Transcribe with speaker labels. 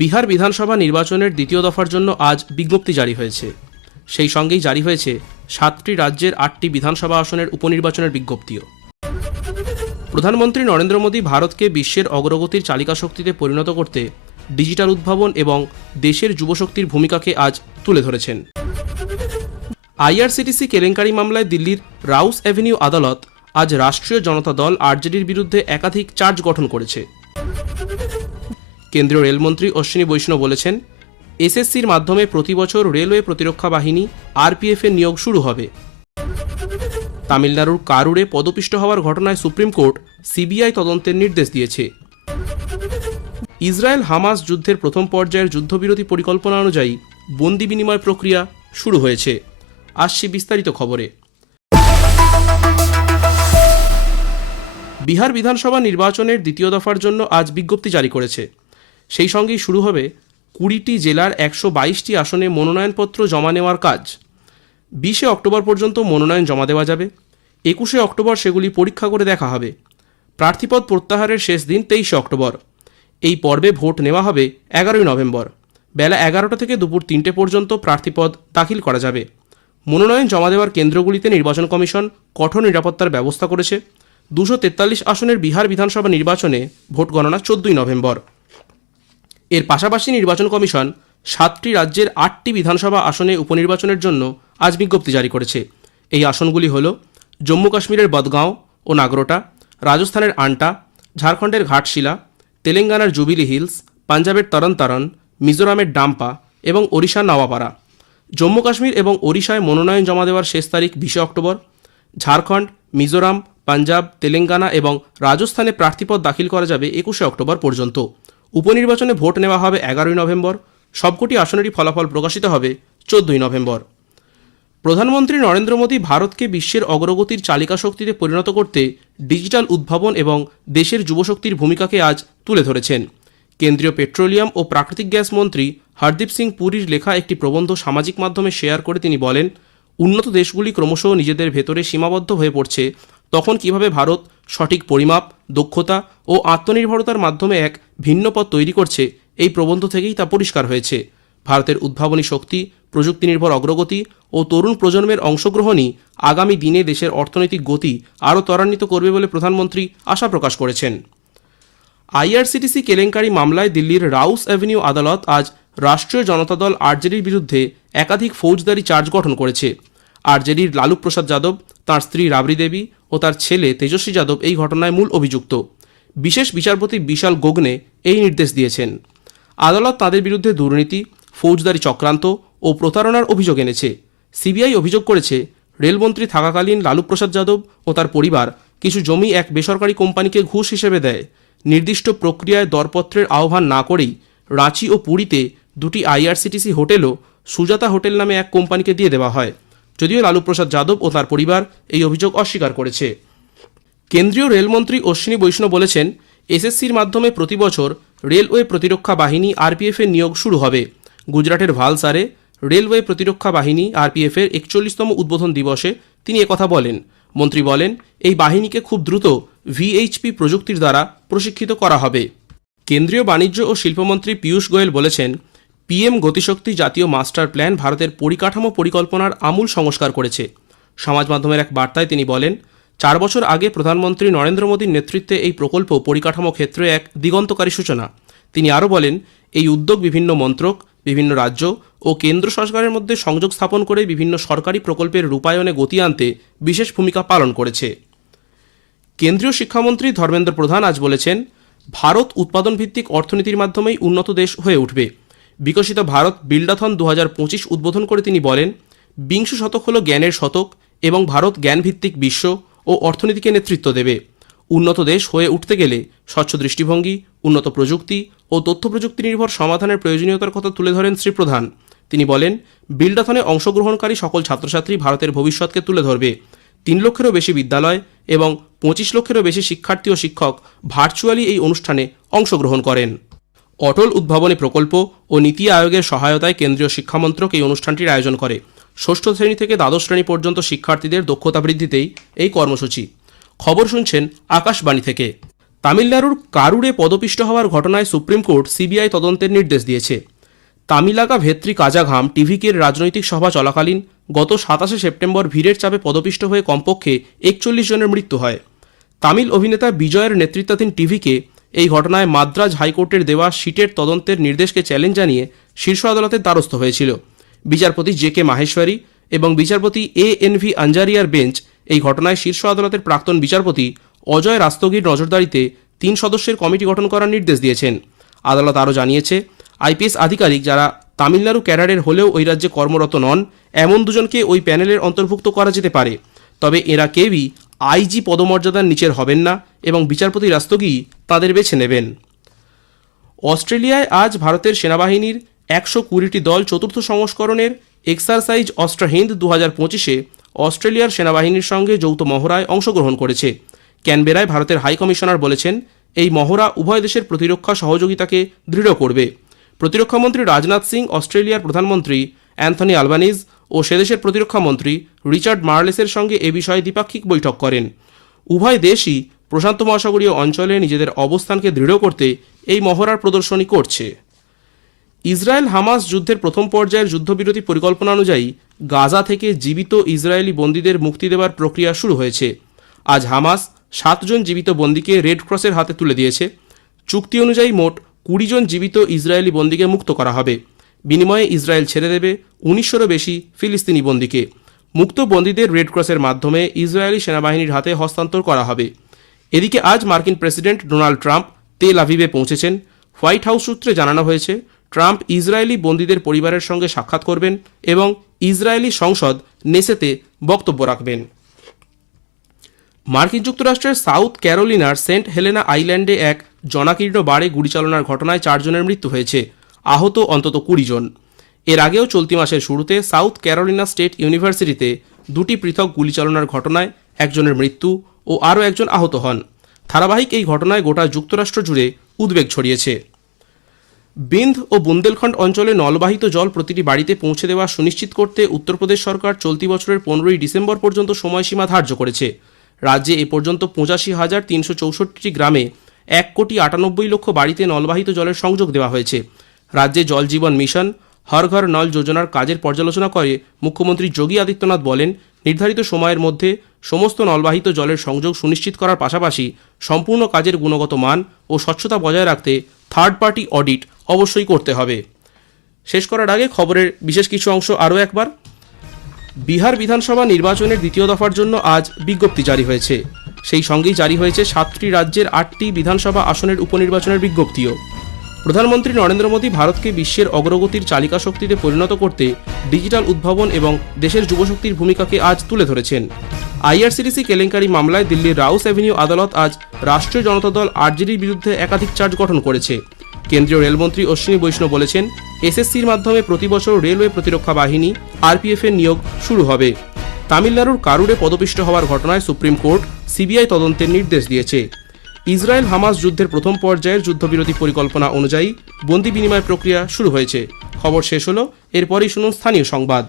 Speaker 1: বিহার বিধানসভা নির্বাচনের দ্বিতীয় দফার জন্য আজ বিজ্ঞপ্তি জারি হয়েছে। সেই সঙ্গেই জারি হয়েছে সাতটি রাজ্যের আটটি বিধানসভা আসনের উপনির্বাচনের বিজ্ঞপ্তিও। প্রধানমন্ত্রী নরেন্দ্র মোদী ভারতকে বিশ্বের অগ্রগতির চালিকা শক্তিতে পরিণত করতে ডিজিটাল উদ্ভাবন এবং দেশের যুবশক্তির ভূমিকাকে আজ তুলে ধরেছেন। আইআরসিটিসি কেলেঙ্কারি মামলায় দিল্লির রাউস অ্যাভিনিউ আদালত আজ রাষ্ট্রীয় জনতা দল আরজেডির বিরুদ্ধে একাধিক চার্জ গঠন করেছে। কেন্দ্রীয় রেলমন্ত্রী অশ্বিনী বৈষ্ণব বলেছেন, এসএসসির মাধ্যমে প্রতি বছর রেলওয়ে প্রতিরক্ষা বাহিনী আরপিএফ এর নিয়োগ শুরু হবে। তামিলনাড়ুর কারুরে পদপিষ্ট হওয়ার ঘটনায় সুপ্রিম কোর্ট সিবিআই তদন্তের নির্দেশ দিয়েছে। ইসরায়েল হামাস যুদ্ধের প্রথম পর্যায়ের যুদ্ধবিরতি পরিকল্পনা অনুযায়ী বন্দি বিনিময় প্রক্রিয়া শুরু হয়েছে। আসছি বিস্তারিত খবরে। বিহার বিধানসভা নির্বাচনের দ্বিতীয় দফার জন্য আজ বিজ্ঞপ্তি জারি করেছে। সেই সঙ্গেই শুরু হবে কুড়িটি জেলার একশো বাইশটি আসনে মনোনয়নপত্র জমা নেওয়ার কাজ। বিশে অক্টোবর পর্যন্ত মনোনয়ন জমা দেওয়া যাবে। একুশে অক্টোবর সেগুলি পরীক্ষা করে দেখা হবে। প্রার্থীপদ প্রত্যাহারের শেষ দিন তেইশে অক্টোবর। এই পর্বে ভোট নেওয়া হবে এগারোই নভেম্বর। বেলা এগারোটা থেকে দুপুর তিনটে পর্যন্ত প্রার্থীপদ দাখিল করা যাবে। মনোনয়ন জমা দেওয়ার কেন্দ্রগুলিতে নির্বাচন কমিশন কঠোর নিরাপত্তার ব্যবস্থা করেছে। দুশো তেতাল্লিশ আসনের বিহার বিধানসভা নির্বাচনে ভোট গণনা চোদ্দই নভেম্বর। এর পাশাপাশি নির্বাচন কমিশন সাতটি রাজ্যের আটটি বিধানসভা আসনে উপনির্বাচনের জন্য আজ বিজ্ঞপ্তি জারি করেছে। এই আসনগুলি হল জম্মু কাশ্মীরের বদগাঁও ও নাগরোটা, রাজস্থানের আন্টা, ঝাড়খণ্ডের ঘাটশিলা, তেলেঙ্গানার জুবিলি হিলস, পাঞ্জাবের তরন তরন মিজোরামের ডাম্পা এবং ওড়িশার নওয়াপাড়া। জম্মু কাশ্মীর এবং ওড়িশায় মনোনয়ন জমা দেওয়ার শেষ তারিখ বিশে অক্টোবর। ঝাড়খণ্ড, মিজোরাম, পাঞ্জাব, তেলেঙ্গানা এবং রাজস্থানে প্রার্থীপদ দাখিল করা যাবে একুশে অক্টোবর পর্যন্ত। উপনির্বাচনে ভোট নেওয়া হবে এগারোই নভেম্বর। সবকটি আসনেরই ফলাফল প্রকাশিত হবে চোদ্দই নভেম্বর। প্রধানমন্ত্রী নরেন্দ্র মোদী ভারতকে বিশ্বের অগ্রগতির চালিকা শক্তিতে পরিণত করতে ডিজিটাল উদ্ভাবন এবং দেশের যুবশক্তির ভূমিকাকে আজ তুলে ধরেছেন। কেন্দ্রীয় পেট্রোলিয়াম ও প্রাকৃতিক গ্যাস মন্ত্রী হরদীপ সিং পুরীর লেখা একটি প্রবন্ধ সামাজিক মাধ্যমে শেয়ার করে তিনি বলেন, উন্নত দেশগুলি ক্রমশ নিজেদের ভেতরে সীমাবদ্ধ হয়ে পড়ছে। তখন কীভাবে ভারত সঠিক পরিমাপ, দক্ষতা ও আত্মনির্ভরতার মাধ্যমে এক ভিন্ন পথ তৈরি করছে, এই প্রবন্ধ থেকেই তা পরিষ্কার হয়েছে। ভারতের উদ্ভাবনী শক্তি প্রযুক্তি নির্ভর অগ্রগতি ও তরুণ প্রজন্মের অংশগ্রহণই আগামী দিনে দেশের অর্থনৈতিক গতি আরও ত্বরান্বিত করবে বলে প্রধানমন্ত্রী আশা প্রকাশ করেছেন। আইআরসিটিসি কেলেঙ্কারি মামলায় দিল্লির রাউস অ্যাভিনিউ আদালত আজ রাষ্ট্রীয় জনতা দল আরজেডির বিরুদ্ধে একাধিক ফৌজদারি চার্জ গঠন করেছে। আরজেডির লালু প্রসাদ যাদব, তাঁর স্ত্রী রাবড়ি দেবী ও তার ছেলে তেজস্বী যাদব এই ঘটনায় মূল অভিযুক্ত। বিশেষ বিচারপতি বিশাল গোগনে এই নির্দেশ দিয়েছেন। আদালত তাদের বিরুদ্ধে দুর্নীতি, ফৌজদারি চক্রান্ত ও প্রতারণার অভিযোগ এনেছে। সিবিআই অভিযোগ করেছে, রেলমন্ত্রী থাকাকালীন লালু প্রসাদ যাদব ও তার পরিবার কিছু জমি এক বেসরকারি কোম্পানিকে ঘুষ হিসেবে দেয়। নির্দিষ্ট প্রক্রিয়ায় দরপত্রের আহ্বান না করেই রাঁচি ও পুরীতে দুটি আইআরসিটিসি হোটেলও সুজাতা হোটেল নামে এক কোম্পানিকে দিয়ে দেওয়া হয়। যদিও লালু প্রসাদ যাদব ও তার পরিবার এই অভিযোগ অস্বীকার করেছে। কেন্দ্রীয় রেলমন্ত্রী অশ্বিনী বৈষ্ণব বলেছেন, এসএসসির মাধ্যমে প্রতি বছর রেলওয়ে প্রতিরক্ষা বাহিনী আরপিএফ এর নিয়োগ শুরু হবে। গুজরাটের ভালসারে রেলওয়ে প্রতিরক্ষা বাহিনী আরপিএফ এর একচল্লিশতম উদ্বোধন দিবসে তিনি একথা বলেন। মন্ত্রী বলেন, এই বাহিনীকে খুব দ্রুত ভিএইচপি প্রযুক্তির দ্বারা প্রশিক্ষিত করা হবে। কেন্দ্রীয় বাণিজ্য ও শিল্পমন্ত্রী পীয়ূষ গোয়েল বলেছেন পিএম গতিশক্তি জাতীয় মাস্টার প্ল্যান ভারতের পরিকাঠামো পরিকল্পনার আমূল সংস্কার করেছে। সমাজ মাধ্যমের এক বার্তায় তিনি বলেন, চার বছর আগে প্রধানমন্ত্রী নরেন্দ্র মোদীর নেতৃত্বে এই প্রকল্প পরিকাঠামো ক্ষেত্রে এক দিগন্তকারী সূচনা। তিনি আরও বলেন, এই উদ্যোগ বিভিন্ন মন্ত্রক, বিভিন্ন রাজ্য ও কেন্দ্র সরকারের মধ্যে সংযোগ স্থাপন করে বিভিন্ন সরকারি প্রকল্পের রূপায়ণে গতি আনতে বিশেষ ভূমিকা পালন করেছে। কেন্দ্রীয় শিক্ষামন্ত্রী ধর্মেন্দ্র প্রধান আজ বলেছেন, ভারত উৎপাদন ভিত্তিক অর্থনীতির মাধ্যমেই উন্নত দেশ হয়ে উঠবে। বিকশিত ভারত বিল্ডাথন দু পঁচিশ উদ্বোধন করে তিনি বলেন, বিংশ শতক হল জ্ঞানের শতক এবং ভারত জ্ঞানভিত্তিক বিশ্ব ও অর্থনীতিকে নেতৃত্ব দেবে। উন্নত দেশ হয়ে উঠতে গেলে স্বচ্ছ দৃষ্টিভঙ্গি, উন্নত প্রযুক্তি ও তথ্য প্রযুক্তি নির্ভর সমাধানের প্রয়োজনীয়তার কথা তুলে ধরেন শ্রী প্রধান। তিনি বলেন, বিল্ডাথনে অংশগ্রহণকারী সকল ছাত্রছাত্রী ভারতের ভবিষ্যৎকে তুলে ধরবে। তিন লক্ষেরও বেশি বিদ্যালয় এবং পঁচিশ লক্ষেরও বেশি শিক্ষার্থী ও শিক্ষক ভার্চুয়ালি এই অনুষ্ঠানে অংশগ্রহণ করেন। অটল উদ্ভাবনী প্রকল্প ও নীতি আয়োগের সহায়তায় কেন্দ্রীয় শিক্ষামন্ত্রক এই অনুষ্ঠানটির আয়োজন করে। ষষ্ঠ শ্রেণি থেকে দ্বাদশ শ্রেণি পর্যন্ত শিক্ষার্থীদের দক্ষতা বৃদ্ধিতেই এই কর্মসূচি। খবর শুনছেন আকাশবাণী থেকে। তামিলনাড়ুর কারুরে পদপিষ্ট হওয়ার ঘটনায় সুপ্রিম কোর্ট সিবিআই তদন্তের নির্দেশ দিয়েছে। তামিলাকা ভেত্রী কাজাঘাম টিভিকের রাজনৈতিক সভা চলাকালীন গত সাতাশে সেপ্টেম্বর ভিড়ের চাপে পদপিষ্ট হয়ে কমপক্ষে একচল্লিশ জনের মৃত্যু হয়। তামিল অভিনেতা বিজয়ের নেতৃত্বাধীন টিভিকে এই ঘটনায় মাদ্রাজ হাইকোর্টের দেওয়া সিটের তদন্তের নির্দেশকে চ্যালেঞ্জ জানিয়ে শীর্ষ আদালতের দ্বারস্থ হয়েছিল। বিচারপতি জে কে মাহেশ্বরী এবং বিচারপতি এ এন ভি আঞ্জারিয়ার বেঞ্চ এই ঘটনায় শীর্ষ আদালতের প্রাক্তন বিচারপতি অজয় রাস্তগির নজরদারিতে তিন সদস্যের কমিটি গঠন করার নির্দেশ দিয়েছেন। আদালত আরও জানিয়েছে, আইপিএস আধিকারিক যারা তামিলনাড়ু ক্যাডারের হলেও ওই রাজ্যে কর্মরত নন, এমন দুজনকে ওই প্যানেলের অন্তর্ভুক্ত করা যেতে পারে। তবে এরা কেউই আইজি পদমর্যাদার নিচের হবেন না এবং বিচারপতি রাস্তগি তাদের বেছে নেবেন। অস্ট্রেলিয়ায় আজ ভারতের সেনাবাহিনীর একশো কুড়িটি দল চতুর্থ সংস্করণের এক্সারসাইজ অস্ট্রাহিন্দ দু হাজার পঁচিশে অস্ট্রেলিয়ার সেনাবাহিনীর সঙ্গে যৌথ মহড়ায় অংশগ্রহণ করেছে। ক্যানবেরায় ভারতের হাই কমিশনার বলেছেন, এই মহড়া উভয় দেশের প্রতিরক্ষা সহযোগিতাকে দৃঢ় করবে। প্রতিরক্ষামন্ত্রী রাজনাথ সিং, অস্ট্রেলিয়ার প্রধানমন্ত্রী অ্যান্থনি আলবানিজ ও সেদেশের প্রতিরক্ষা মন্ত্রী রিচার্ড মার্লেসের সঙ্গে এ বিষয়ে দ্বিপাক্ষিক বৈঠক করেন। উভয় দেশই প্রশান্ত মহাসাগরীয় অঞ্চলে নিজেদের অবস্থানকে দৃঢ় করতে এই মহড়ার প্রদর্শনী করছে। ইসরায়েল হামাস যুদ্ধের প্রথম পর্যায়ের যুদ্ধবিরতি পরিকল্পনা অনুযায়ী গাজা থেকে জীবিত ইসরায়েলি বন্দীদের মুক্তি দেওয়ার প্রক্রিয়া শুরু হয়েছে। আজ হামাস সাতজন জীবিত বন্দীকে রেড ক্রসের হাতে তুলে দিয়েছে। চুক্তি অনুযায়ী মোট কুড়ি জন জীবিত ইসরায়েলি বন্দীকে মুক্ত করা হবে। বিনিময়ে ইসরায়েল ছেড়ে দেবে উনিশশোরও বেশি ফিলিস্তিনি বন্দীকে। মুক্ত বন্দীদের রেড ক্রসের মাধ্যমে ইসরায়েলি সেনাবাহিনীর হাতে হস্তান্তর করা হবে। এদিকে আজ মার্কিন প্রেসিডেন্ট ডোনাল্ড ট্রাম্প তেল আভিভে পৌঁছেছেন। হোয়াইট হাউস সূত্রে জানানো হয়েছে, ট্রাম্প ইসরায়েলি বন্দীদের পরিবারের সঙ্গে সাক্ষাৎ করবেন এবং ইসরায়েলি সংসদ নেসেতে বক্তব্য রাখবেন। মার্কিন যুক্তরাষ্ট্রের সাউথ ক্যারোলিনার সেন্ট হেলেনা আইল্যান্ডে এক জনাকীর্ণ বাড়ে গুলি চালনার ঘটনায় চারজনের মৃত্যু হয়েছে। আহত অন্তত কুড়ি জন। এর আগেও চলতি মাসের শুরুতে সাউথ ক্যারোলিনা স্টেট ইউনিভার্সিটিতে দুটি পৃথক গুলি চালনার ঘটনায় একজনের মৃত্যু ও আরও একজন আহত হন। ধারাবাহিক এই ঘটনায় গোটা যুক্তরাষ্ট্র জুড়ে উদ্বেগ ছড়িয়েছে। বিন্ধ ও বুন্দেলখণ্ড অঞ্চলে নলবাহিত জল প্রতিটি বাড়িতে পৌঁছে দেওয়া সুনিশ্চিত করতে উত্তরপ্রদেশ সরকার চলতি বছরের পনেরোই ডিসেম্বর পর্যন্ত সময়সীমা ধার্য করেছে। রাজ্যে এ পর্যন্ত পঁচাশি হাজার তিনশো চৌষট্টি গ্রামে এক কোটি আটানব্বই লক্ষ বাড়িতে নলবাহিত জলের সংযোগ দেওয়া হয়েছে। রাজ্যে জল জীবন মিশন, হর ঘর নল যোজনার কাজের পর্যালোচনা করে মুখ্যমন্ত্রী যোগী আদিত্যনাথ বলেন, নির্ধারিত সময়ের মধ্যে সমস্ত নলবাহিত জলের সংযোগ সুনিশ্চিত করার পাশাপাশি সম্পূর্ণ কাজের গুণগত মান ও স্বচ্ছতা বজায় রাখতে থার্ড পার্টি অডিট অবশ্যই করতে হবে। শেষ করার আগে খবরের বিশেষ কিছু অংশ আরও একবার। বিহার বিধানসভা নির্বাচনের দ্বিতীয় দফার জন্য আজ বিজ্ঞপ্তি জারি হয়েছে। সেই সঙ্গেই জারি হয়েছে সাতটি রাজ্যের আটটি বিধানসভা আসনের উপনির্বাচনের বিজ্ঞপ্তিও। প্রধানমন্ত্রী নরেন্দ্র মোদী ভারতকে বিশ্বের অগ্রগতির চালিকা শক্তিতে পরিণত করতে ডিজিটাল উদ্ভাবন এবং দেশের যুবশক্তির ভূমিকাকে আজ তুলে ধরেছেন। আইআরসিটিসি কেলেঙ্কারি মামলায় দিল্লির রাউস অ্যাভিনিউ আদালত আজ রাষ্ট্রীয় জনতা দল আরজেডির বিরুদ্ধে একাধিক চার্জ গঠন করেছে। কেন্দ্রীয় রেলমন্ত্রী অশ্বিনী বৈষ্ণব বলেছেন, এসএসসির মাধ্যমে প্রতি বছর রেলওয়ে প্রতিরক্ষা বাহিনী আরপিএফ এর নিয়োগ শুরু হবে। তামিলনাড়ুর কারুরে পদপিষ্ট হওয়ার ঘটনায় সুপ্রিম কোর্ট সিবিআই তদন্তের নির্দেশ দিয়েছে। ইসরায়েল হামাস যুদ্ধের প্রথম পর্যায়ের যুদ্ধবিরতি পরিকল্পনা অনুযায়ী বন্দি বিনিময় প্রক্রিয়া শুরু হয়েছে। খবর শেষ হলো, এরপরই শুনুন স্থানীয় সংবাদ।